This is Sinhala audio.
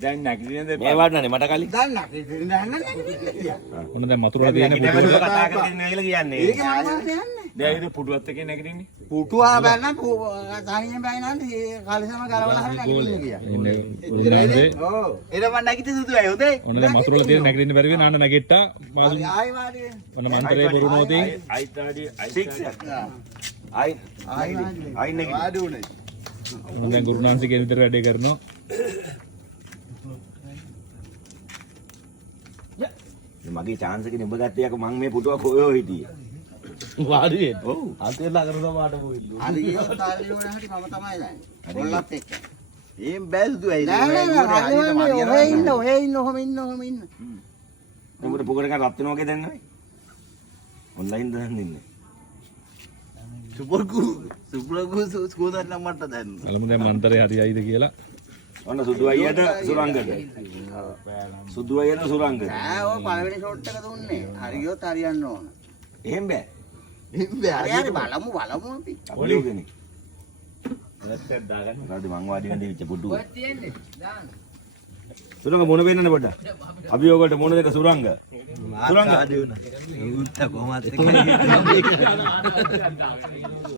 දැන් නැගිටින්නේ මේ වඩනනේ මට කලින් දැන් නැගිටින්නේ නැහැ ඔන්න දැන් මතුරුලා තියෙන පුටුව කතා කරගෙන නැහැ කියලා කියන්නේ ඒක මම කියන්නේ දැන් ඒක පුටුවත් එකේ නැගිටින්නේ පුටුව බෑනම් තනියෙන් බෑනම් කලිසම ගලවලා හරි නැගිටින්නේ කියන්නේ ඔව් ඒක මම නැගිටි සුදුයි හොඳේ ඔන්න දැන් මතුරුලා තියෙන නැගිටින්න බැරි වෙ නාන්න නැගිට්ටා ආයි වාඩි ඔන්න මන්තරේ බොරුනෝතින් ආයි නැගිටි වාඩි උනේ ඔන්න දැන් ගුරුනාන්සේ කියන විතර වැඩේ කරනවා මගේ chance එකනේ ඔබ ගත්තේ යක මම මේ පුටුවක් හොයෝ හිටියේ වාඩි වෙන්න ඔව් අතේලා කරනවා මාට මොවිල්ලු හරි ඒක තාලි වුණ හැටි මම තමයි දන්නේ කොල්ලත් එක්ක එම් බැල්දු ඇයි ඔහෙ ඉන්න ඔහම ඉන්න උඹට පොකට ගන්න රත් වෙනවා වගේ දැන් නෙවෙයි ඔන්ලයින් දාන්න ඉන්නේ සුපර්කු ස්කෝදර් නම් මට දැන් අලමු දැන් මන්තරේ හරියයිද කියලා ඔන්න සුදු අයියට සුරංගට සුදු අයියට සුරංගට ඈ ඔය පළවෙනි ෂොට් එක දුන්නේ හරියොත් හරියන්න ඕන එහෙම බෑ හරි බලමු අපි ඔලියෝගෙනි නැත්නම් දාගන්න උනාට මං වාඩි වෙන්න ඉච්ච පුටුව ඔය තියෙන්නේ දාන්න සුරංග මොන වෙන්නනේ පොඩ්ඩක් අභියෝගයට මොන දෙක සුරංග ආදී වුණා උත්ත කොහමද